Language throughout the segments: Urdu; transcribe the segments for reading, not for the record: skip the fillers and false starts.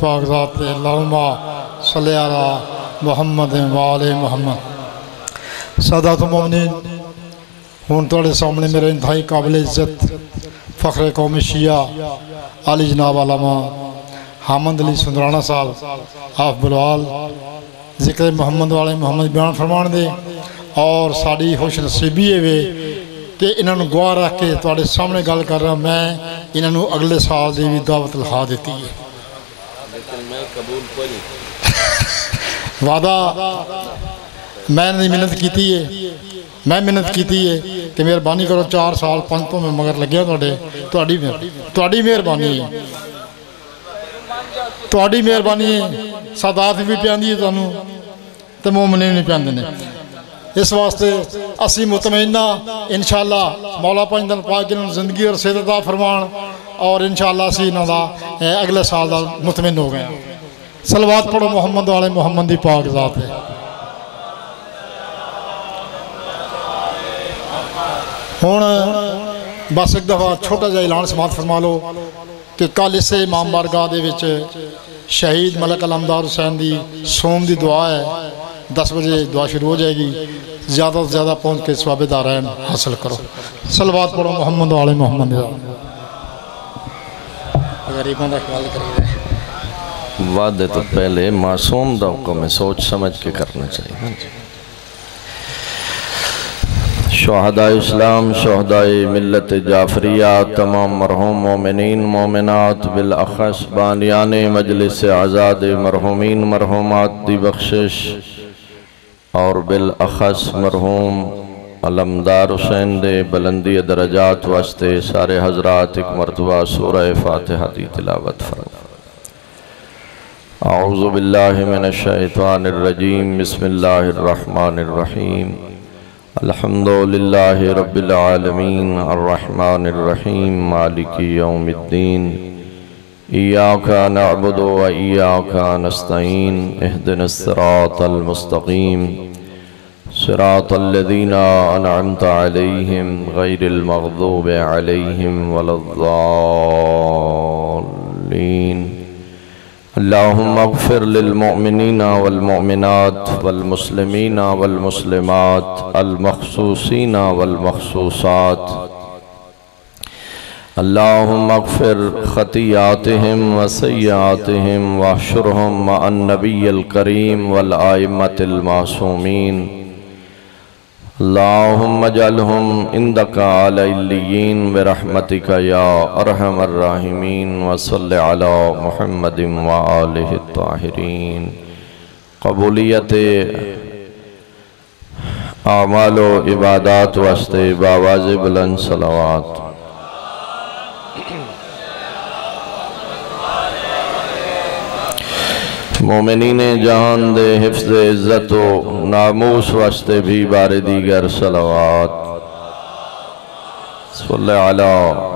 پاک ذات اللہم صلی علی محمد وآل محمد۔ سادات مومنین، ہون توڑے سامنے میرے انتہائی قابل عزت فخر قوم شیعہ علی جناب علامہ حامد علی سندرانہ صاحب آف بلوال ذکر محمد والے محمد بیان فرمان دے اور ساڑی خوش نصیبی ہے کہ انہوں نے گواہ رکھ کے توڑے سامنے گل کر رہا میں انہوں نے اگلے سال دی بھی دعوت لکھا دیتی ہے لیکن میں قبول کوئی وعدہ میں نے محنت کیتی ہے میں محنت کیتی ہے کہ مہربانی کرو 4 سال پنتوں میں مگر لگیا تواڈی مہربانی ہے تواڈی مہربانی ہے سادات بھی پیاندی ہے تانوں تے مومنین بھی پیاندے نے اس واسطے اسی مطمئنہ انشاءاللہ مولا پنج دن پاک انہوں زندگی اور صحت عطا فرمان اور انشاءاللہ اسی انہوں دا اگلے سال دا مطمئن ہو گیا صلوات پڑھو محمد والے محمد دی پاک ذات ہے ہون بس ایک دفعہ چھوٹا جا اعلان سماعت فرما لو کہ کل اسے امام بارگاہ دے وچ شہید ملک علمدار حسین دی سوم دی دعا ہے 10 بجے دعا شروع ہو جائے گی زیادہ سے زیادہ پہنچ کے ثواب دارین حاصل کرو صلوات پڑھو محمد والے محمد غریبوں دا خیال کریے وعدے تو پہلے معصوم دوقوں میں سوچ سمجھ کے کرنا چاہیے شہداء اسلام شہداء ملت جعفریہ تمام مرحوم مومنین مومنات بالاخص بانیان مجلس آزاد مرحومین مرحومات دی بخشش اور بالاخص مرحوم علمدار حسین دے بلندی درجات واسطے سارے حضرات ایک مرتبہ سورہ فاتحہ دی تلاوت فرما اعوذ باللہ من الشیطان الرجیم بسم اللہ الرحمن الرحیم الحمدللہ رب العالمین الرحمن الرحیم مالک یوم الدین ایاک نعبد و ایاک نستعین اہدنا الصراط المستقیم صراط الذین انعمت علیہم غیر المغضوب علیہم ولا الضالین اللہم اغفر للمؤمنین والمؤمنات والمسلمین والمسلمات المخصوصین والمخصوصات اللہم اغفر خطیاتہم وسیئاتہم واحشرہم مع النبی الکریم والآئمة المعصومین اللہم اجعلہم عندک علی علیین برحمتک یا ارحم الراحمین وصل علی محمد وآلہ الطاہرین قبولیت اعمال و عبادات واسطے باواز بلند صلوات مومنین جہان دے حفظ عزت و ناموس واسطے بھی بار دیگر صلوات صلی علی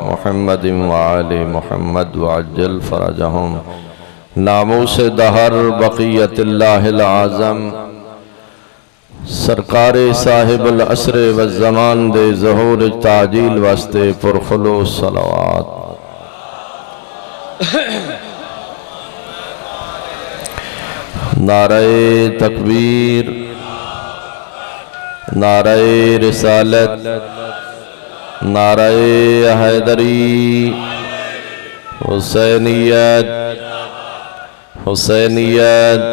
محمد وآل محمد وعجل فرجہم ناموس دہر بقیت اللہ العظم سرکار صاحب العصر والزمان دے ظہور تعجیل واسطے پرخلوص صلوات نعرہ تکبیر نعرہ رسالت نعرہ حیدری حسینیت حسینیت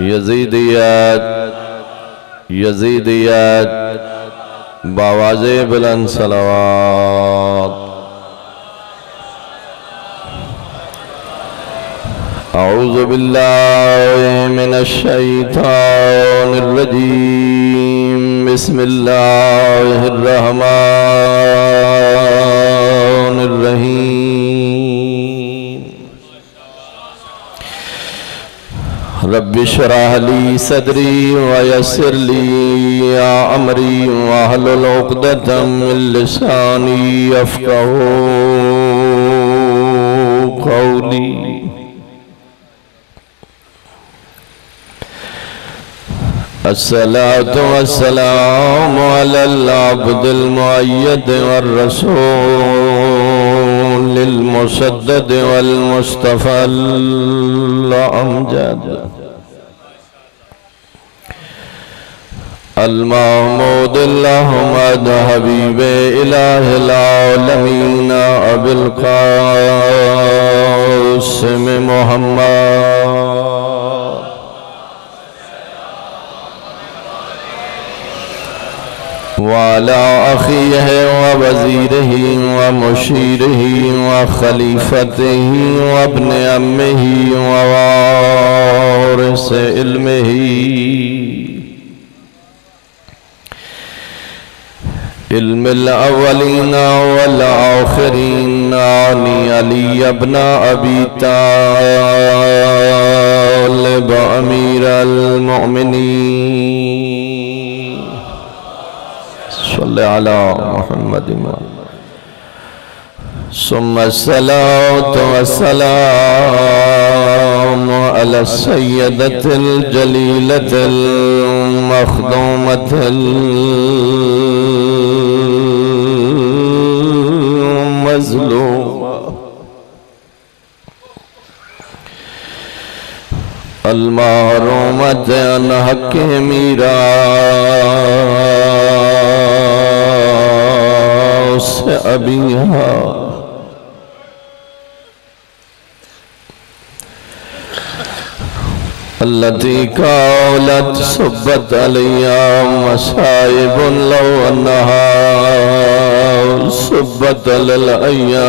یزیدیت یزیدیت باواز بلند صلوات اعوذ باللہ من الشیطان الرجیم بسم اللہ الرحمن الرحیم رب اشرح لی صدری ویسر لی امری واحلل عقدۃ من لسانی یفقہوا قولی الصلاة والسلام على العبد المؤيد والرسول للمسدد والمصطفى الأمجد المحمود الأحمد حبيب إله العالمين أبي القاسم محمد وعلى أخيه ووزيره ومشيره وخليفته وابن عمه ووارث علمه علم الأولين والآخرين علي بن أبي طالب أمير المؤمنين صل على محمد ثم الصلاة والسلام على السيدة الجليلة المخدومة المظلومة المحرومة عن حق میراث أبيها التي قالت صبت علي مصائب لو أنها صبت للأيام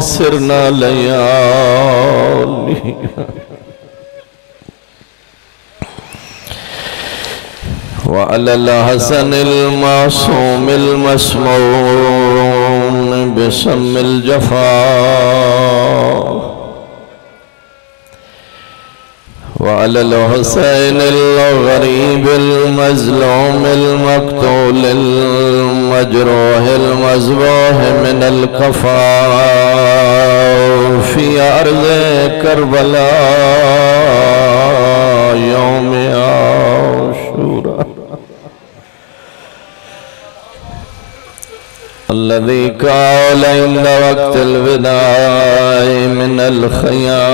سرنا ليالي وعلى الحسن المعصوم المسموم بسم الجفا وعلى الحسين الغريب المظلوم المقتول المجروح المذبوح من الكفار في أرض كربلاء يوم عاشوراء الذي قال عند وقت الوداع من الخيام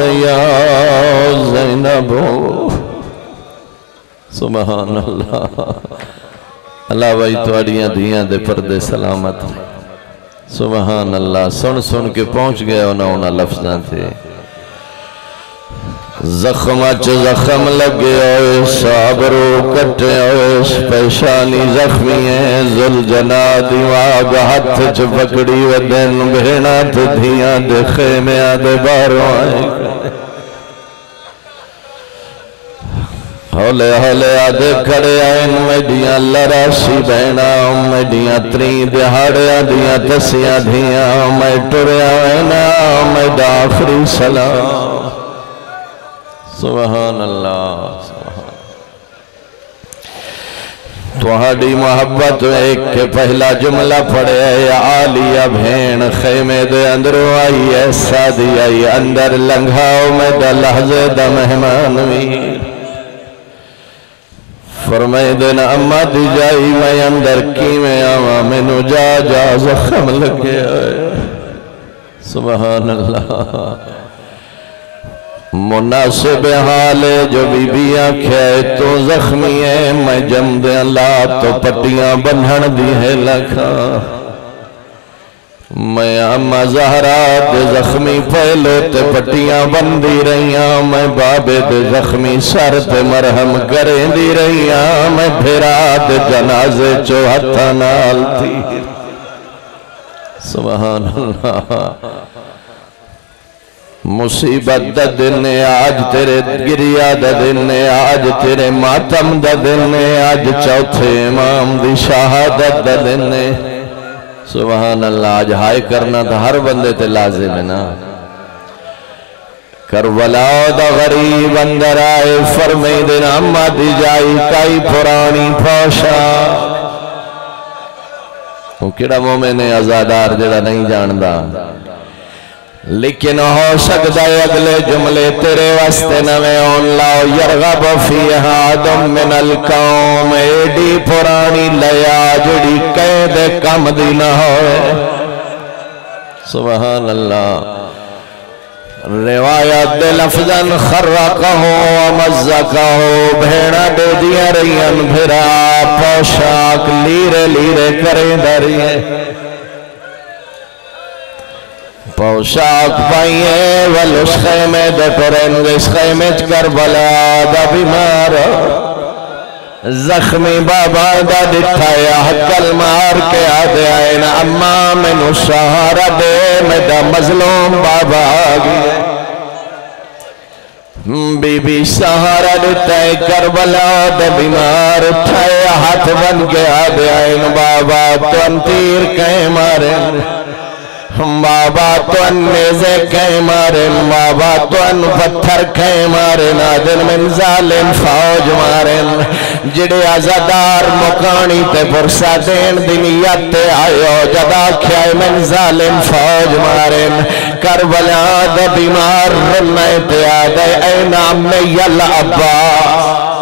يا زينب سبحان اللہ اللہ بھائی توڑیاں دیاں دے پردے سلامت سبحان اللہ سن سن کے پہنچ گئے انہوں لفظاں تھے زخمچ زخم لگے ہوئے صابرو کٹے ہوئے پیشانی زخمی ہیں زلجنا دیواغ ہاتھ چ پکڑی ودن بھینا تو دھیاں دے خیمیاں دے باروں آئے ہولے ہولے آدھے کھڑے آئین میڈیاں لراشی بہنا میڈیاں تری دہاڑیاں دیاں تسیاں دھیاں میں ٹرے آئینا میں آخری سلام سبحان اللہ توہاڑی محبت ایک کے پہلا جملہ پڑے یا عالیہ بھین خیمے دے اندروں آئی ہے سادی آئی اندر لنگھاؤ میں دا لحظے دا مہمان ویر فرمائے دینا اممہ دی جائی میں اندر کی میں آوہ میں نو جا جا زخم لگے آئے سبحان اللہ مناسب حال جو بی بیاں کھائے تو زخمی ہے میں جم دے اللہ تو پٹیاں بنھن دی ہے لکھا میں اممہ زہرات زخمی پہلے تے پٹیاں بندی رہیاں میں بابے دے زخمی سر تے مرہم کریں دی رہیاں میں بھیرات جنازے چوہتا نال تھی سبحان اللہ مصیبت دا دن ہے آج تیرے گریہ دا دن ہے آج تیرے ماتم دا دن ہے آج چوتھے امام دی شہادت دا دن ہے سبحان اللہ آج ہائے کرنا تھا ہر بندے تے لازم ہے نا کربلا دا غریب اندر آئے فرمائی دینا اممہ دی جائی کئی پرانی پوشا وہ کیڑا مومن آزادار جڑا نہیں جاندہ لیکن ہو سکتا ہے اگلے جملے تیرے واسطے نویں اون لاؤ یرغب فیہا آدم من القوم ایڈی پرانی لیا جڑی قید کم دی نہ ہوئے سبحان اللہ روایت دے لفظاً خرقہو ومزقہو بھیڑا دے دیا رہیاں بھرا پوشاک لیرے لیرے کریں دریئے پوشاک پائیے والس خیمے دے پرنگ اس خیمے کربلا دا بیمار زخمی بابا دا دٹھایا کل مار کے آدھے آئین اما منو سہارا دے میں دا مظلوم بابا آگئے بی بی سہارا دٹھائے کربلا دا بیمار اٹھایا ہاتھ بن کے آدھے آئین بابا تو انتیر کہیں مارے بابا تو ان نیزے کہیں مارن بابا تو ان پتھر کہیں مارن آدن من ظالم فوج مارن جڑے آزادار مکانی تے پرسا دین دنیات تے آئیو جدا کھائے من ظالم فوج مارن کربلا دا بیمار رنے تے آدھے اے نام میں یل عباس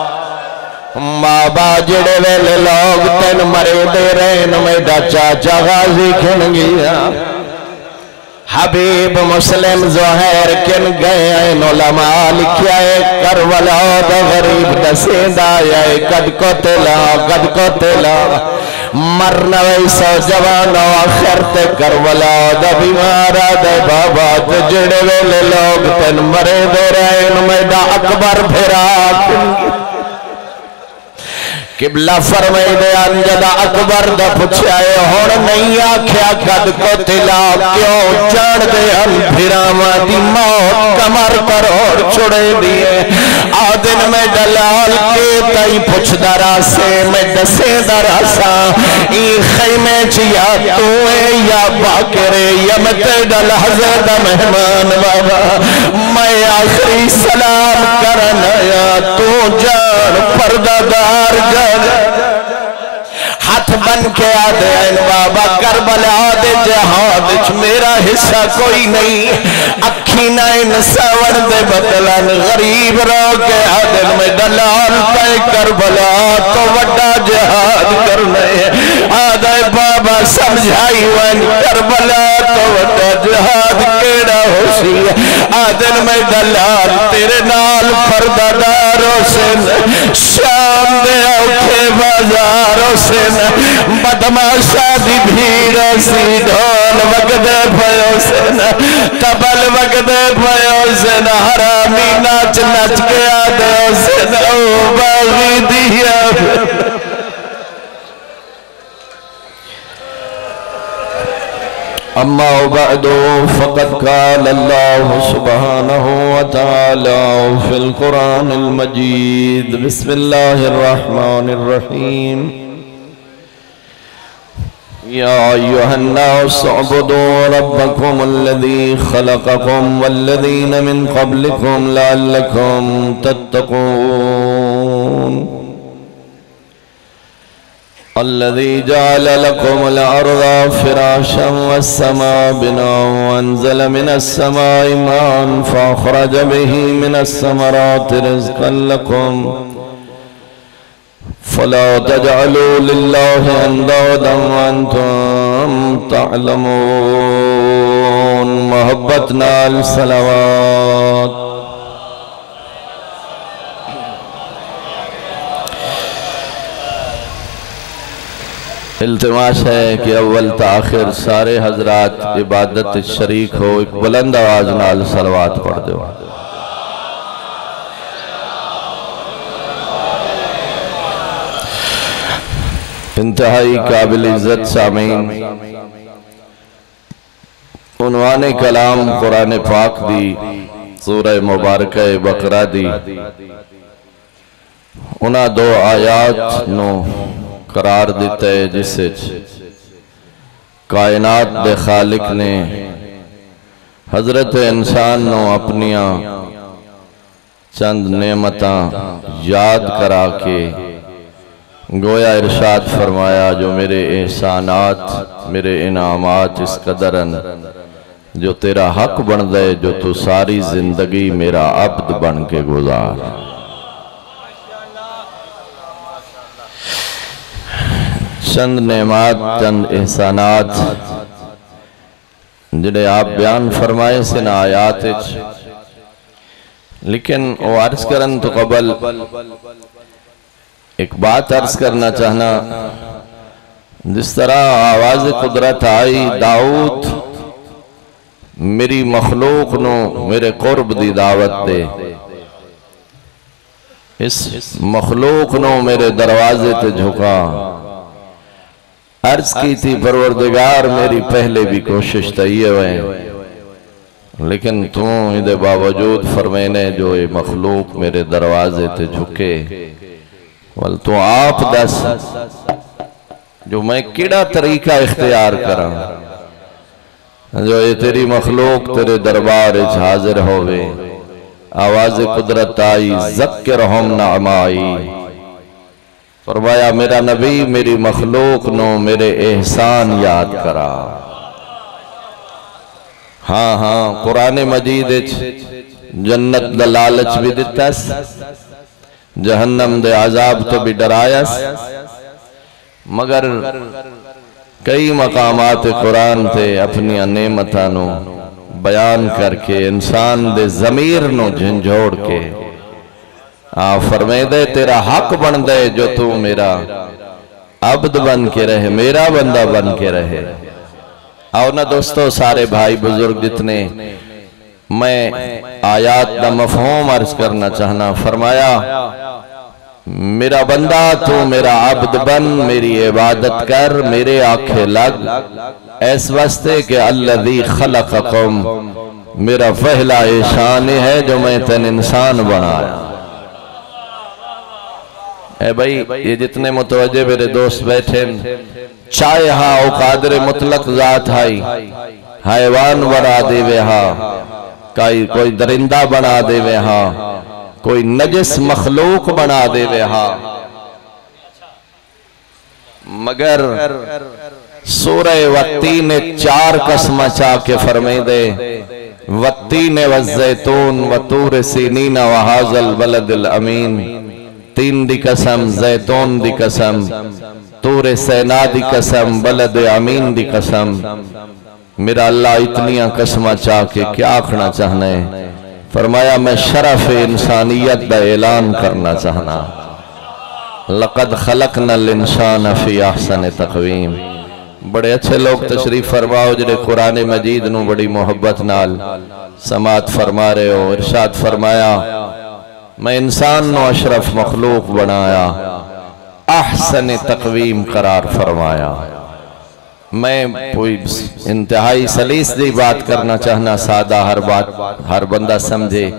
بابا جڑے ویلے لوگ تین مرے دے رہن میں دا چاچا غازی کھن گیا حبیب مسلم زہر کن گئے این علماء لکھائے کربلا دا غریب دسیند آئے قد کو تلا مرنوی سو جوان و آخر تے کربلا دا بیمارا دے بابا تے جڑے ویلے لوگ تن مرے دے رہن میں دا اکبر پھرا قبلہ فرمائی دے انجدہ اکبر دا پچھائے ہون نہیں آکھیا قد کو تلا کیوں جان دے ہم پھراما دی موت کمر کروڑ چھڑے دیئے آدن میں دلال کے تائی پچھ دراسے میں دسے دراسا ای خیمے چیا توے یا باکرے یا متے دل حضرت مہمان بابا میں آخری سلام کرنا یا تو جان پردادار جان ہاتھ بن کے آدھے این بابا کربلا آدھے جہاد میرا حصہ کوئی نہیں اکھی نائن ساور دے بدلان غریب رو کے آدھے میں دلال پہ کربلا تو وڈا جہاد کرنے آدھے بابا سمجھائی وین کربلا تو وڈا جہاد کیڑا ہوشی آدھے میں دلال تیرے نال پرداداروں سے شام دے اوکھے بازاروں سے بدماشا دی بھیڑ سی ڈھول وگدے پھیو سے تبل وگدے پھیو سے حرامی ناچ نچ کے آدھے سے او باغی دیا اما بعد فقد قال الله سبحانه وتعالى في القرآن المجيد بسم الله الرحمن الرحيم يا أيها الناس اعبدوا ربكم الذي خلقكم والذين من قبلكم لعلكم تتقون الذي جعل لكم الأرض فراشا والسماء بناء وأنزل من السماء ماء فأخرج به من الثمرات رزقا لكم فلا تجعلوا لله اندادا وأنتم تعلمون محبتنا الصلوات التماس ہے کہ اول تاخر سارے حضرات عبادت شریک ہو ایک بلند آواز نال صلوات پڑھ دو انتہائی قابل عزت سامعین عنوان کلام قرآن پاک دی سورہ مبارکہ بقرہ دی انہاں دو آیات نو قرار دیتا ہے جس سے کائنات دے خالق نے حضرت انسان نو اپنیاں چند نعمتاں یاد کرا کے گویا ارشاد فرمایا جو میرے احسانات میرے انعامات اس قدرن جو تیرا حق بن دے جو تو ساری زندگی میرا عبد بن کے گزار۔ چند نعمات چند احسانات جڑے آپ بیان فرمائے سے نا آیات، لیکن وہ عرض کرن تو قبل ایک بات عرض کرنا چاہنا، جس طرح آواز قدرت آئی داؤد میری مخلوق نو میرے قرب دی دعوت دے، اس مخلوق نو میرے دروازے تے جھکا، عرض کی تھی پروردگار میری پہلے بھی کوشش تیئے ہوئے، لیکن تو ادھے باوجود فرمینے جو یہ مخلوق میرے دروازے تے جھکے، ول تو آپ دس جو میں کیڑا طریقہ اختیار کرا جو یہ تیری مخلوق تیرے دربار حاضر ہوئے۔ آواز قدرت آئی ذکرہم نعمائی، فرمایا میرا نبی میری مخلوق نو میرے احسان یاد کرا۔ ہاں ہاں قرآن مجید جنت دا لالچ بھی دیتا ہے، جہنم دے عذاب تو بھی ڈرایس، مگر کئی مقامات قرآن تے اپنی نعمتانو بیان کر کے انسان دے ضمیر نو جھنجھوڑ کے فرمائے دے تیرا حق بن دے جو تو میرا عبد بن کے رہے، میرا بندہ بن کے رہے۔ آؤ نا دوستو سارے بھائی بزرگ جتنے، میں آیات دا مفہوم عرض کرنا چاہنا، فرمایا میرا بندہ تو میرا عبد بن، میری عبادت کر، میرے آنکھیں لگ، اس واسطے کہ الذی خلقکم میرا پہلا احسان ہے جو میں تن انسان بنایا۔ اے بھائی یہ جتنے متوجہ میرے دوست بیٹھے، چاہے ہاں او قادر مطلق ذات ہائی، حیوان بنا دے وے ہاں، کوئی درندہ بنا دے وے ہاں، کوئی نجس مخلوق بنا دے وے ہاں، مگر سورہ والتین 4 قسمہ چاہ کے فرمائے دے، والتین والزیتون وطور سینین وحاظ البلد الامین، تین دی قسم، زیتون دی قسم، طور سینا دی قسم، بلد امین دی قسم۔ میرا اللہ اتنیاں قسمہ چاہ کے کیا آکھنا چاہنا ہے؟ فرمایا میں شرف انسانیت دا اعلان کرنا چاہنا، لقد خلقنا الانسان فی احسن تقویم۔ بڑے اچھے لوگ تشریف فرماؤ جڑے قرآن مجید نو بڑی محبت نال سماعت فرما رہے ہو۔ ارشاد فرمایا میں انسان نو اشرف مخلوق بنایا، احسن تقویم قرار فرمایا۔ میں کوئی انتہائی سلیس دی بات کرنا چاہنا، سادہ ہر بندہ سمجھے۔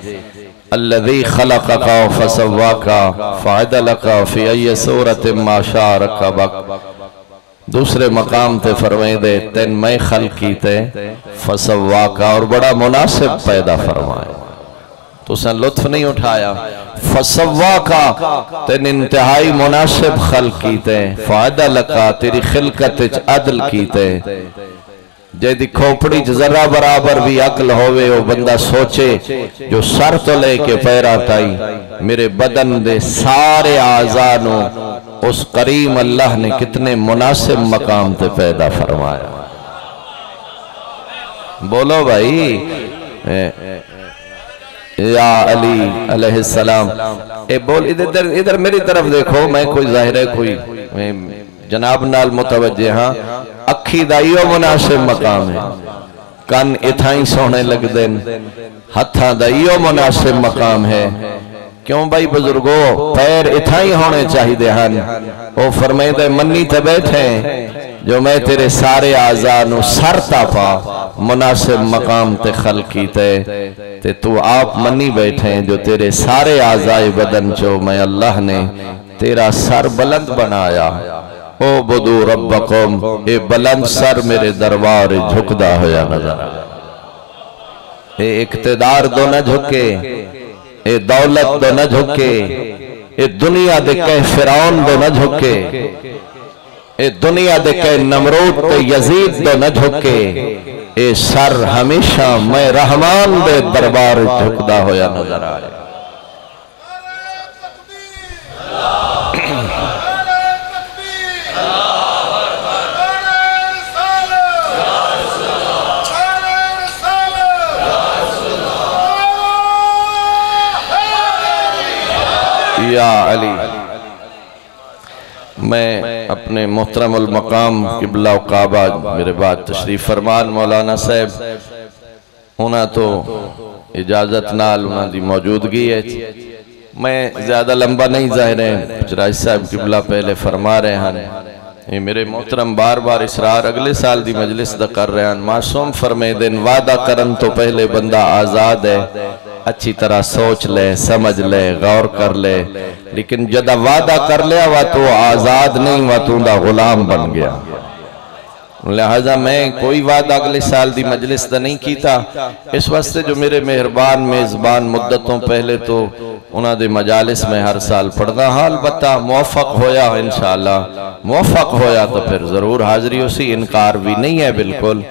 الذی خلقک فسواک فعدلک فی ای صورت ما شاء رکبک۔ دوسرے مقام تے فرمائے دے تین میں خلق کی تے فسواک، اور بڑا مناسب پیدا فرمائے، تو سن لطف نہیں اٹھایا۔ فسواکا تین انتہائی مناسب خلق کیتے، فعدلکا تیری خلقت عدل کیتے، جیدی کھوپڑی ذرہ برابر بھی عقل ہوئے وہ بندہ سوچے جو سر تو لے کے پیرا تائی میرے بدن دے سارے اعضانوں اس کریم اللہ نے کتنے مناسب مقام تے پیدا فرمایا۔ بولو بھائی یا علی علیہ السلام، اے بول ادھر میری طرف دیکھو، میں کوئی ظاہر ہے کوئی جناب نال متوجہ ہاں، اکھی دائیو مناسب مقام ہے، کن اتھائی سونے لگ دین، ہتھاں دائیو مناسب مقام ہے۔ کیوں بھائی بزرگو پیر اتھائی ہونے چاہی دے ہن، وہ فرمائے دے منی تے بیٹھے جو میں تیرے سارے اعضانوں سر تاپا مناسب مقام تے خلقی تے تو آپ منی بیٹھے جو تیرے سارے اعضائے بدن جو میں اللہ نے تیرا سر بلند بنایا۔ او بدو ربکم، اے بلند سر میرے دربار جھکدا ہویا نظر، اے اقتدار دو نہ جھکے، اے دولت دو نہ جھکے، اے دنیا دے کہ فرعون دو نہ جھکے، اے دنیا دے کہ نمرود تے یزید دو نہ جھکے، اے سر ہمیشہ میں رحمان دے دربار جھکدا ہویا نظر آئے۔ یا علی، میں اپنے محترم المقام قبلہ و کعبہ میرے بعد تشریف فرمان مولانا صاحب ہونا تو اجازت نال ہونا دی موجودگی ہے، میں زیادہ لمبا نہیں ظاہر ہے، چراج صاحب قبلہ پہلے فرما رہے ہیں، یہ میرے محترم بار بار اسرار اگلے سال دی مجلس دا کر رہے ہیں، معصوم فرمے دن وعدہ کرن تو پہلے بندہ آزاد ہے، اچھی طرح سوچ لے، سمجھ لے، غور کر لے، لیکن جدہ وعدہ کر لیا وہ تو آزاد نہیں، وہ تو دا غلام بن گیا۔ لہذا میں کوئی وعدہ اگلے سال دی مجلس دا نہیں کیتا، اس واسطے جو میرے مہربان میزبان مدتوں پہلے تو انہاں دے مجالس میں ہر سال پڑھنا، حال بتا موفق ہویا انشاءاللہ، موفق ہویا تو پھر ضرور حاضری اسی، انکار بھی نہیں ہے بالکل،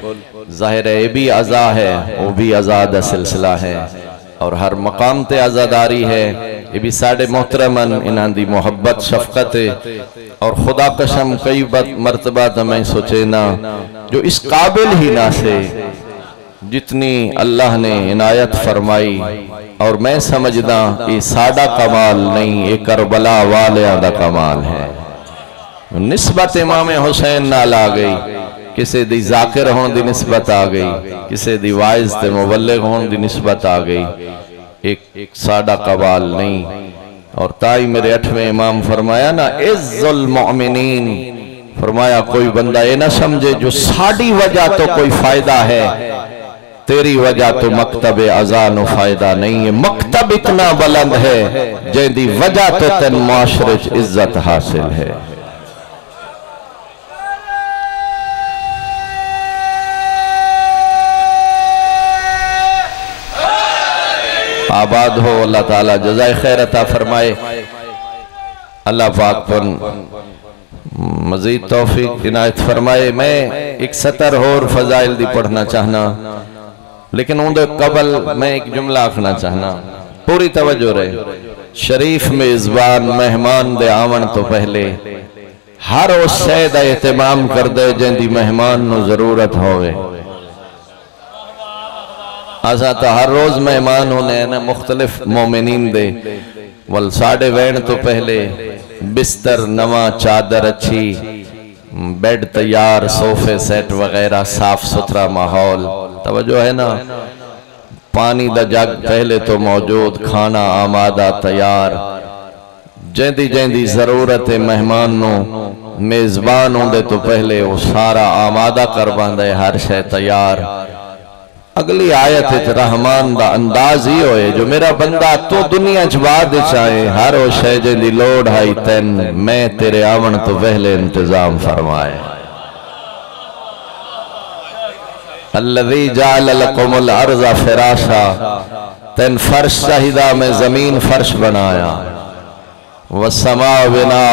ظاہر ہے یہ بھی عزا ہے، وہ بھی عزا سلسلہ ہے، اور ہر مقام تے عزاداری ہے، یہ بھی ساڑھے محترمن انہاں دی محبت شفقت ہے، اور خدا قسم کئی مرتبہ تو میں سوچے نا جو اس قابل ہی نہ سے جتنی اللہ نے عنایت فرمائی، اور میں سمجھدا یہ ساڑھا کمال نہیں، یہ کربلا والیاں دا کمال ہے۔ نسبت امام حسین نال آ گئی، کسے دی ذاکر ہون دی نسبت آ گئی، کسے دی وائز تے مبلغ ہون دی نسبت آ گئی، ایک ساڑھا کمال نہیں۔ اور تائی میرے 8ویں امام فرمایا نا عز المؤمنین، فرمایا کوئی بندہ یہ نہ سمجھے جو ساڑھی وجہ تو کوئی فائدہ ہے، تیری وجہ تو مکتب اذان و فائدہ نہیں ہے، مکتب اتنا بلند ہے جن دی وجہ تو تن معاشرے عزت حاصل ہے۔ آباد ہو، اللہ تعالیٰ جزائے خیر عطا فرمائے، اللہ پاک پر مزید توفیق عنایت فرمائے۔ میں ایک سطر اور فضائل دی پڑھنا چاہنا، لیکن ان دے قبل میں ایک جملہ آکھنا چاہنا، پوری توجہ رہے۔ شریف میزبان مہمان دے آون تو پہلے ہر اس سید اہتمام کر دے جن دی مہمان نو ضرورت ہوئے۔ آسا تو ہر روز مہمان ہونے ہیں نا مختلف مومنین دے، وال ساڑھے وین تو پہلے بستر نواں چادر اچھی، بیڈ تیار، صوفے سیٹ وغیرہ، صاف ستھرا ماحول، توجہ ہے نا، پانی دا جگ پہلے تو موجود، کھانا آمادہ تیار، جیندی ضرورت مہمان نو میزبان ہوندے تو پہلے وہ سارا آمادہ کر باندھے، ہر شے تیار۔ اگلی آیت رحمان دا انداز ہی ہوئے جو میرا بندہ تو دنیا جواد چاہے، ہر وہ شے جیندی لوڑ ہائی تین میں تیرے آون تو پہلے انتظام فرمائے۔ الذی جعل لکم الارض فراشا، تین فرش چاہیدہ میں زمین فرش بنایا، والسماء بنا،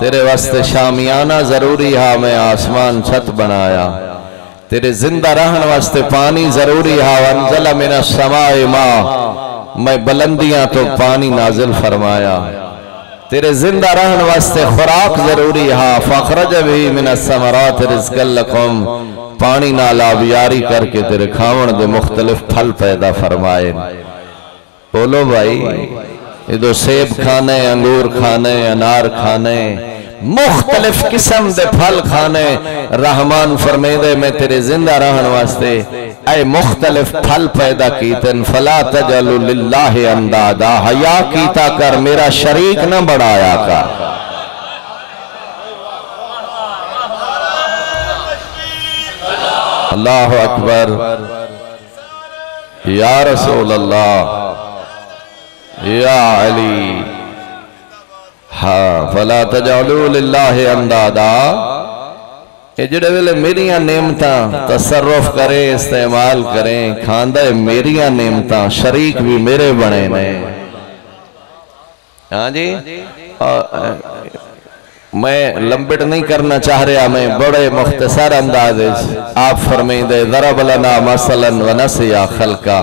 تیرے واسطے شامیانہ ضروری ہاں میں آسمان چھت بنایا، تیرے زندہ رہن واسطے پانی ضروری ہاں، وانزل من السماء ماء، میں بلندیاں تو پانی نازل فرمایا، تیرے زندہ رہن واسطے خوراک ضروری ہاں، فاخرج بھی من الثمرات رزقا لکم، پانی نال آبیاری کر کے تیرے کھاون دے مختلف پھل پیدا فرمائے۔ بولو بھائی، ادھو سیب کھانے، انگور کھانے، انار کھانے، مختلف قسم دے پھل کھانے، رحمان فرمیدے میں تیرے زندہ رہن واسطے اے مختلف پھل پیدا کیتن، فلا تجعلوا للہ اندادا، حیا کیتا کر میرا شریک نہ بڑھایا کر۔ اللہ اکبر، یا رسول اللہ، یا علی، ہاں فلا تجعلوا للہ اندادا، یہ جڑے ویلے میریاں نعمتاں تصرف کریں، استعمال کریں، کھاندہ میریاں نعمتاں، شریک بھی میرے بنے نے۔ ہاں جی، میں لمبٹ نہیں کرنا چاہ رہا، میں بڑے مختصر انداز آپ فرمائیں ضرب لنا مثلا ونسیا خلقا،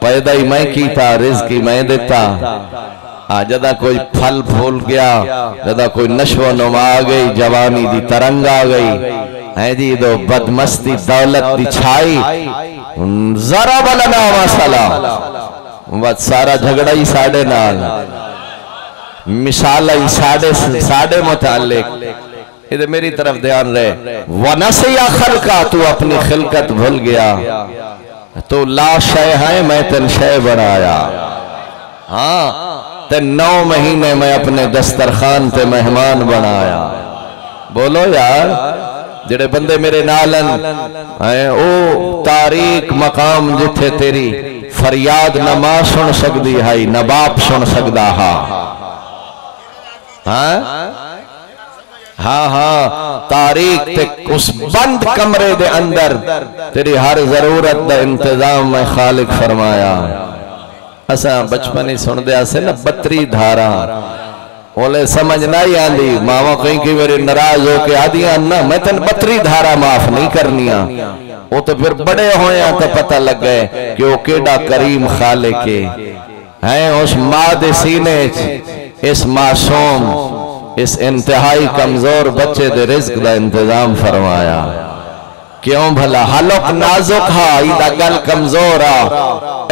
پیدا ہی میں کیتا، رزق ہی میں دیتا، جدہ کوئی پھل پھول گیا، جدہ کوئی نشو و نما آ گئی، جوانی دی ترنگ آ گئی، ہے جی دو بدمستی دولت دی چھائی، ضرب لنا مثلا، بس سارا جھگڑا ہی ساڑھے نال، مثال ہی ساڑھے متعلق، ادھے میری طرف دھیان رہے، وَنَسِيَا خَلْقَ، تو اپنی خلقت بھول گیا، تو لا شے ہے میں تن شے بنایا، ہاں تے 9 مہینے میں اپنے دسترخوان تے مہمان بنایا، بولو یار جڑے بندے میرے نالن او تاریک مقام جتھے تیری فریاد نہ ماں سن سکدی ہے نہ باپ سن سکدا ہا، ہاں تاریک تے اس بند کمرے دے اندر تیری ہر ضرورت دا انتظام میں خالق فرمایا۔ اساں بچپن ہی سن دیا سے نا بطری دھارا، بولے سمجھ نہیں آندی، ماما کہیں کہ میرے ناراض ہو کے آدیاں نا میں تن بطری دھارا معاف نہیں کرنیاں، وہ تو پھر بڑے ہویاں تو پتہ لگ گئے کہ وہ کیڑا کریم خالق ہے، اس ماں دے سینے اس معصوم اس انتہائی کمزور بچے دے رزق دا انتظام فرمایا۔ کیوں بھلا حلق نازک ہا ایدہ گل کمزور آ،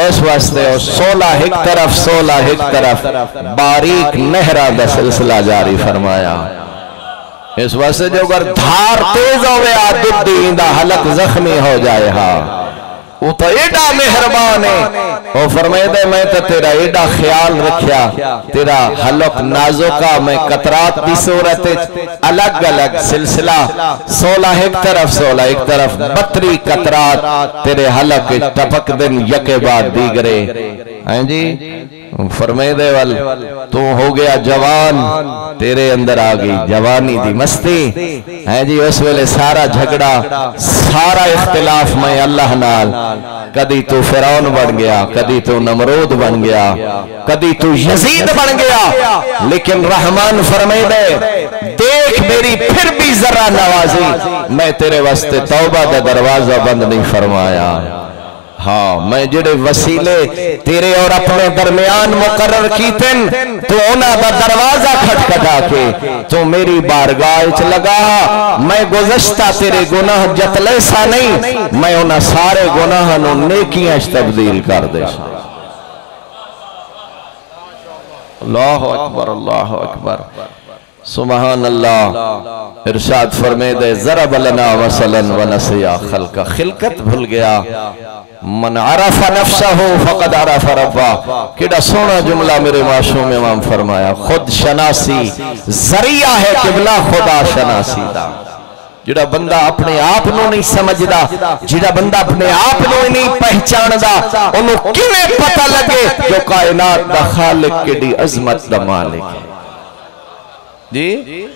اس واسطے 16 ایک طرف 16 ایک طرف باریک نہرہ دا سلسلہ جاری فرمایا۔ اس واسطے جو اگر دھار تیز ہوئے آدھد دیندہ حلق زخمی ہو جائے ہا، وہ تو ایڈا مہربان ہے، وہ فرمائے دے میں تو تیرا ایڈا خیال رکھیا، تیرا حلق نازکا میں قطرات دی صورت الگ الگ سلسلہ 16 ایک طرف 16 ایک طرف 32 قطرات تیرے حلق ٹپک دن یکے بعد دیگرے، ہیں جی فرمائے دے وال تو ہو گیا جوان، تیرے اندر آگئی جوانی دی مستی، ہیں جی اس ویلے سارا جھگڑا سارا اختلاف میں اللہ نال، کدی تو فرعون بن گیا، کدی تو نمرود بن گیا، کدی تو یزید بن گیا، لیکن رحمان فرمائے دے دیکھ میری پھر بھی ذرا نوازی، میں تیرے واسطے توبہ دا دروازہ بند نہیں فرمایا، ہاں میں جڑے وسیلے تیرے اور اپنے درمیان مقرر کیتن تو انہاں دا دروازہ کھٹکھٹا کے تو میری بارگاہ اچ لگا، میں گزشتہ تیرے گناہ جتلے سا نہیں، میں انہاں سارے گناہ نو نیکیاں اچ تبدیل کر دے سا۔ اللہ اکبر اللہ اکبر سبحان اللہ۔ ارشاد فرمائے دے ضرب لنا مثلا ونسیا خلقا، خلقت بھول گیا، من عرف نفسہ فقد عرف ربہ، کیڑا سونا جملہ میرے معصوم امام فرمایا، خود شناسی ذریعہ ہے قبلہ خدا شناسی دا، جڑا بندہ اپنے آپ نو نہیں سمجھ دا، جڑا بندہ اپنے آپ نو نہیں پہچان دا، انہوں کیویں پتہ لگے جو کائنات دا خالق کیڑی عظمت دا مالک ہے۔ جی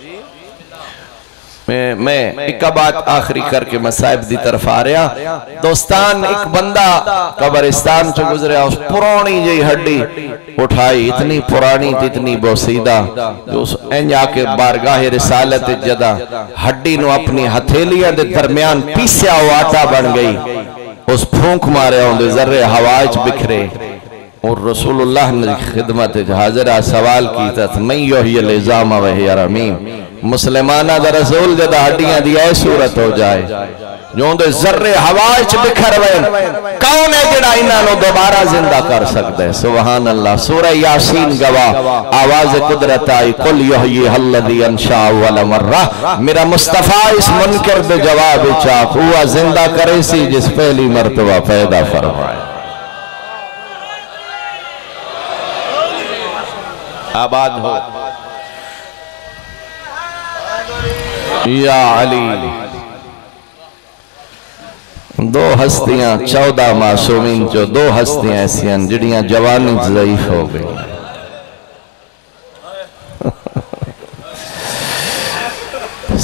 میں ایک بات آخری کر کے مصائب دی طرف آ رہا، دوستان ایک بندہ قبرستان چو گزریا، اس پرانی جی ہڈی اٹھائی، اتنی پرانی تھی اتنی بوسیدہ، جو اس اینجا کے بارگاہ رسالت جدہ ہڈی نو اپنی ہتھیلیاں دے درمیان پیسیا ہوا آٹا بن گئی، اس پھونک مارے ہوں دے ذرے ہوائچ بکھرے، اور رسول اللہ نے خدمت حاضرہ سوال کی تھا میں یوہی الازام وہی رمیم، مسلمانہ دا رسول جدہ ہڈیاں دی اے صورت ہو جائے جو دے ذرے ہوائچ بکھر وین، کون ہے جڑا انہوں دوبارہ زندہ کر سکتے؟ سبحان اللہ۔ سورہ یاسین گواہ، آواز قدرت آئی، قل یحیی الذی انشاء اول مرہ، میرا مصطفیٰ اس منکر دے جواب چاک ہوا زندہ کرے سی جس پہلی مرتبہ پیدا فرمائے۔ آباد ہو یا علی۔ دو ہستیاں 14 معصومین جو دو ہستیاں ایسی ہیں جڑیاں جوانی ضعیف ہو گئی،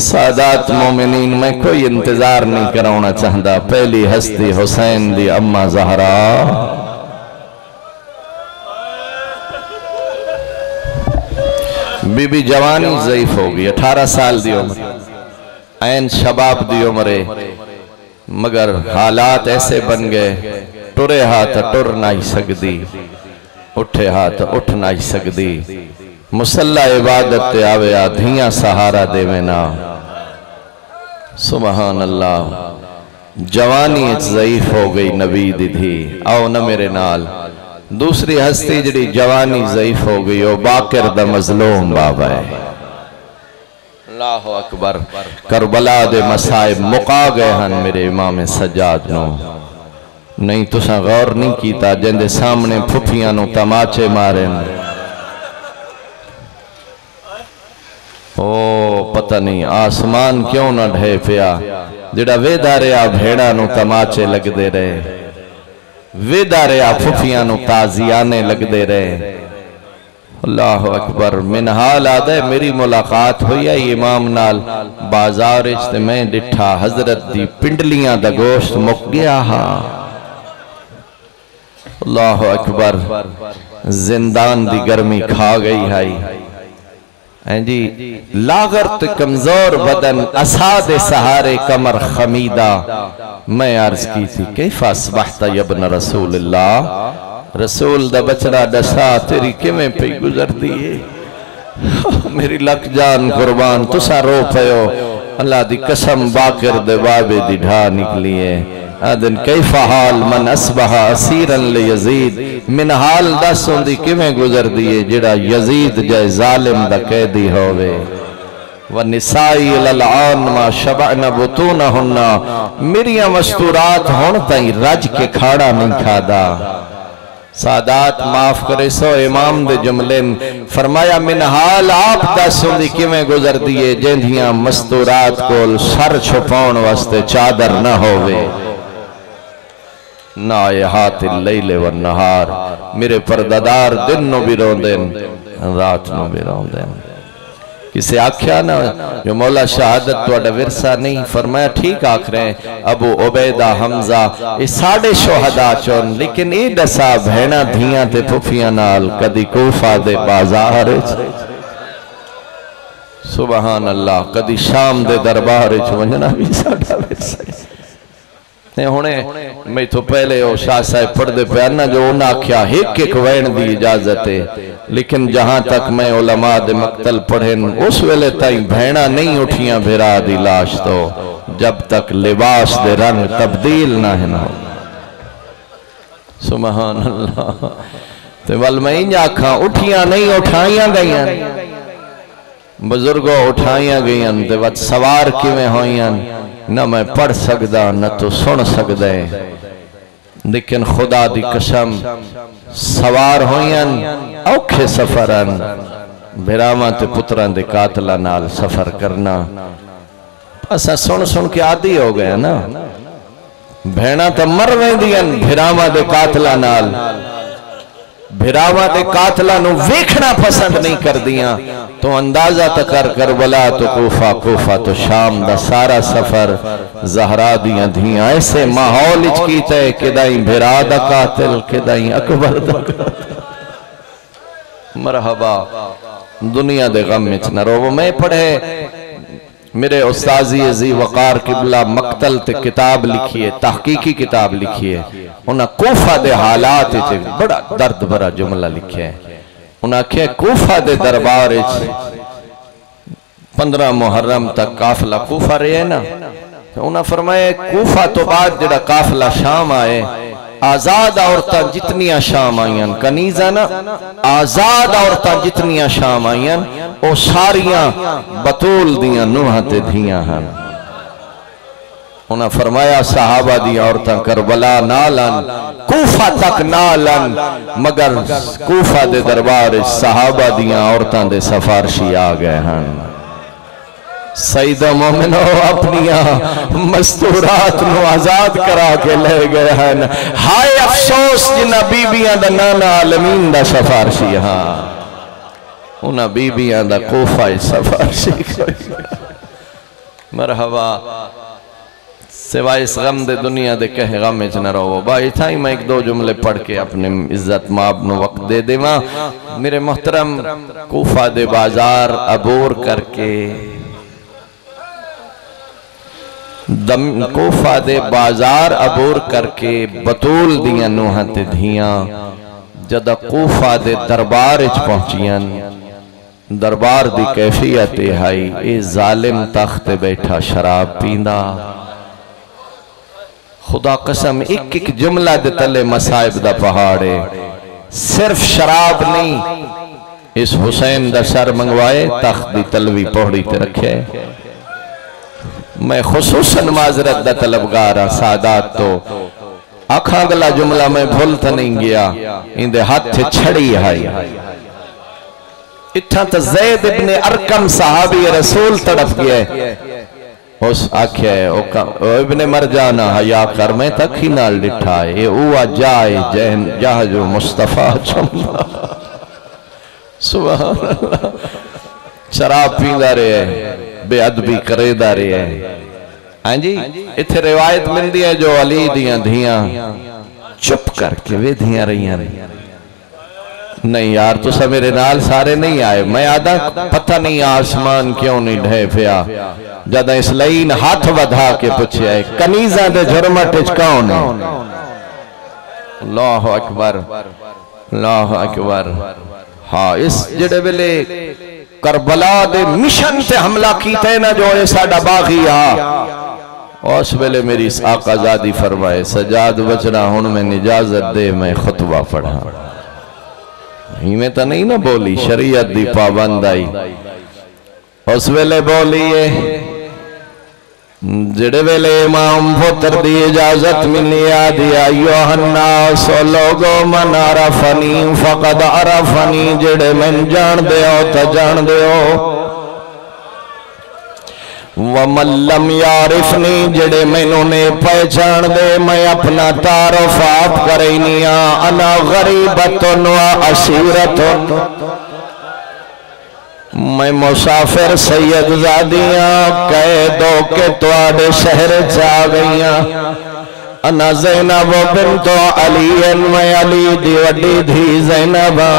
سادات مومنین میں کوئی انتظار نہیں کراؤنا چاہتا، پہلی ہستی حسین دی اماں زہرا، بی بی جوانی ضعیف ہو گئی 18 سال دی عمر این شباب دی عمرے مگر حالات ایسے بن گئے ٹرے ہاتھ ٹر نہیں سکدی اٹھے ہاتھ اٹھ نہیں سکدی مسلح عبادت تے آوے آدھیاں سہارا دے میں نا سبحان اللہ جوانی ضعیف ہو گئی نبی دی تھی آؤ نہ میرے نال دوسری ہستی جڑی جوانی ضعیف ہو گئی او باقر دا مظلوم بابا ہے اللہ اکبر کربلا دے مسائب مقا گئے ہن میرے امام سجاد نو نہیں تساں غور نہیں کیتا جن دے سامنے پھپیاں نو تماچے مارن او پتہ نہیں آسمان کیوں نہ ڈھے پیا جڑا ویداریا بھیڑا نو تماچے لگ دے رہے ویداریا پھپیاں نو تازیانے لگ دے رہے اللہ اکبر من حال آدھے میری ملاقات ہوئی ہے امام نال بازار اچھتے میں ڈٹھا حضرت دی پنڈلیاں دا گوشت مک گیا ہاں اللہ اکبر زندان دی گرمی کھا گئی ہے جی لاغرت کمزور بدن اساد سہارے کمر خمیدہ میں عرض کی تھی کیف اصبحت یا ابن رسول اللہ رسول دا بچڑا ڈسا تیری کمیں پہ گزر دیئے میری لک جان قربان تسا رو پہو اللہ دی قسم باقر دے بابے دی ڈھا نکلیے آدن کیف حال من اصبح اسیرن لیزید من حال دسوں دی کمیں گزر دیئے جڑا یزید جائے ظالم دا قیدی ہوئے وَنِسَائِي لَلْعَانْ مَا شَبَعْنَ بُطُونَهُنَّ میریاں مستورات ہون تائیں رج کے کھاڑا نہیں کھادا سادات معاف کرے سو امام دے جملن فرمایا من حال آپ دسوں دی کمیں گزر دیئے جندیاں مستورات کول سر چھپاؤن واسطے چادر نہ ہوئے نائحات اللیل والنہار میرے پردادار دن نو بھی روندن رات نو بھی روندن کسے آکھیا نا جو مولا شہادت تو اڈا ورسہ نہیں فرمایا ٹھیک آکھ رہے ہیں ابو عبیدہ حمزہ اس ساڑھے شہدہ چون لیکن ای ڈسا بھینا دھیاں تے پھوپیاں نال کدی کوفہ دے بازار سبحان اللہ کدی شام دے دربار ونجنا بھی ساڑھا ورسہ ہونے میں تو پہلے او شاہ صاحب پڑھ دے پہ آنا جو انہا کیا ایک وین دی اجازت ہے لیکن جہاں تک میں علماء دے مقتل پڑھیں اس ویلے تائیں بھینا نہیں اٹھیاں بھیرا دی لاش تو جب تک لباس دے رنگ تبدیل نہ ہے سبحان اللہ تو والمین جاکھاں اٹھیاں نہیں اٹھائیاں گئیاں بزرگوں اٹھائیاں گئیاں تو وقت سوار کی میں ہوئیاں نہ میں پڑھ سکدا نہ تو سن سکدے لیکن خدا دی قسم سوار ہوئیاں اوکھے سفران بھیراما تے پتران دے قاتلہ نال سفر کرنا اسا سن کے عادی ہو گئے نا بھینا تا مرویں دیاں بھیراما دے قاتلہ نال بھیراما دے قاتلہ نو ویکھنا پسند نہیں کر دیاں تو اندازہ تکر کربلا تو کوفہ تو شام دا سارا سفر زہرا دیاں دھیاں ایسے ماحول اچ کیتا ہے کہ دائیں بھیرا دا قاتل کہ دائیں اکبر دا قاتل مرحبا دنیا دے غم اچ نہ رو میں پڑھے میرے استاذی عزی وقار قبلہ مقتل تے کتاب لکھیے تحقیقی کتاب لکھیے انہاں کوفہ دے حالات تے بڑا درد بھرا جملہ لکھے انہاں کہے کوفہ دے دربار 15 محرم تک قافلہ کوفہ رہے نا انہاں فرمائے کوفہ تو بعد جڑا قافلہ شام آئے آزاد عورتاں جتنیاں شام آئیاں کنیزہ نا آزاد عورتاں جتنیاں شام آئیاں او ساریاں بطول دیاں نوحت دھیاں ہیں انہاں فرمایا صحابہ دی عورتاں کربلا نالن کوفہ تک نالن مگر کوفہ دے دربار صحابہ دیاں عورتاں دے سفارشی آگئے ہیں سیدہ مومنو اپنیاں مستورات نو آزاد کرا کے لے گئے ہیں ہائے افسوس جنہ بی بیاں دا نانا عالمین دا سفارشی ہاں انہا بی بیاں دا کوفہ سفارشی مرحبا سوائے اس غم دے دنیا دے کہے غم اچ نہ رہو بھائی تھا ہی میں ایک دو جملے پڑھ کے اپنے عزت ماب نو وقت دے دے ماں میرے محترم کوفہ دے بازار عبور کر کے کوفہ دے بازار عبور کر کے بطول دیاں نوحاں تے دھیاں جدہ کوفہ دے دربار اچ پہنچیاں دربار دی کیفیت ہائی اے ظالم تخت بیٹھا شراب پیندا خدا قسم ایک ایک جملہ دے تلے مصائب دا پہاڑے صرف شراب نہیں اس حسین دا سر منگوائے تخت دی تلوی پوڑی تے رکھے میں خصوصاً معذرت دا طلبگارا سادات تو آکھاں گلا جملہ میں بھولتا نہیں گیا ان دے ہاتھ تھے چھڑی آئی اتھا تا زید ابن ارکم صحابی رسول تڑف گئے اس آکھے ابن مرجانہ حیاء کر میں تک ہی نال لٹھائے اے اوہ جائے جہاں جو مصطفیٰ چمدہ سبحان اللہ شراب پیندہ رہے بے ادبی کریدہ رہے ہاں جی اتھے روایت مندی ہے جو علی دیاں دھیاں چپ کر کے وہ دھیاں رہیاں نہیں یار تو سب میرے نال سارے نہیں آئے میں آدھا پتہ نہیں آسمان کیوں نہیں ڈھے پیا جدہ اس لئین ہاتھ ودھا کے پوچھے آئے کنیزہ دے جرمٹ اچکاؤں نے اللہ اکبر اللہ اکبر ہاں اس جڑے بلے کربلا دے مشن تے حملہ کیتے نا جو اے ساڑا باغی اس بلے میری آقا زادی فرمائے سجاد بچنا ہون میں نجازت دے میں خطبہ پڑھا ہی میں تا نہیں نا بولی شریعت دی پابند آئی اس ویلے بولیے جڑے ویلے امام پتر دی اجازت ملی آدھی ایوہ الناس لوگو من عرفنی فقد عرفنی جڑے من جان دے ہو تا جان دے ہو وَمَن لَّمْ يَعْرِفْنِي جڑے میں نے پہچان دے میں اپنا تعارف آپ کرینیا انا غریبتن و عشیرتن میں مسافر سید زادیاں کہہ دو کہ توڑے شہر چاہ گئیاں انا زینب بنت علی میں علی دی وڈی دھی زینبہ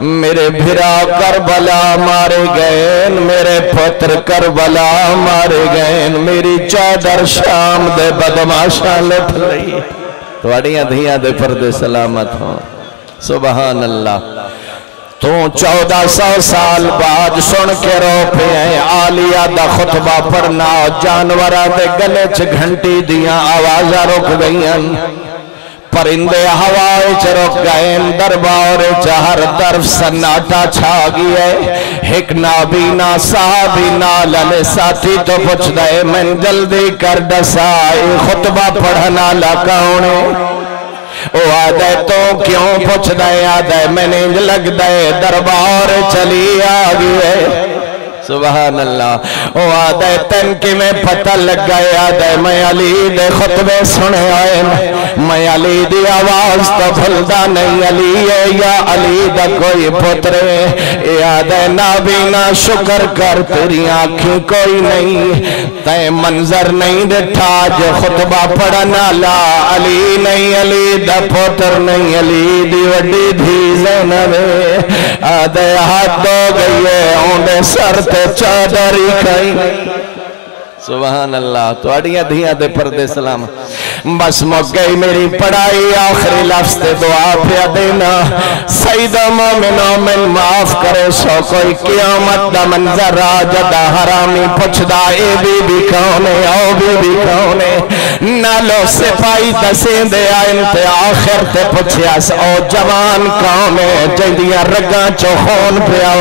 میرے بھرا کربلا مارے گئے میرے پتر کربلا مارے گئے میری چادر شام دے بدماشاں لٹ لئی توڑیاں دھیاں دے پردے سلامت ہوں سبحان اللہ تو 1400 سال بعد سن کے رو پہ ہیں آلیہ دا خطبہ پڑھنا جانورہ دے گلے چھ گھنٹی دیاں آوازہ رک گئیاں پرندے ہوائے چھ رک گئے دربار چہر طرف سناٹا چھا گئے ایک نابینا صحابینا للے ساتھی تو پوچھ دے میں جلدی کر ڈسائی خطبہ پڑھنا لکاؤنے او آدھے تو کیوں پوچھ دے آدھے میں نے لگ دے دربار چلی آگئے سبحان اللہ او آدھے تن کی میں پتہ لگ گئے آدھے میں علی دے خطبے سنے آئے میں علی دی آواز تو بھلدہ نہیں علی ہے یا علی دا کوئی پترے اے آدھے نابینا شکر کر تیری آنکھیں کوئی نہیں تے منظر نہیں ڈٹھا جو خطبہ پڑھنا لا علی نہیں علی دا پتر نہیں علی دی وڈی دھی زینبے آدھے ہاتھ دو گئیے اوندے سر تے چادری کھائی سبحان اللہ تو اڑیاں دھیاں دے پردے سلام بس مک گئی میری پڑھائی آخری لفظ تے دعا پیا دینا سید مومن مومن معاف کرے سو کوئی قیامت دا منظر آجدہ حرامی پچھدا اے بی بی کھونے او بی بی کھونے نالو سپائی دسیں دے آئین تے آخر تے پچھیاس او جوان کھونے جیدیاں رگاں چو خون پیا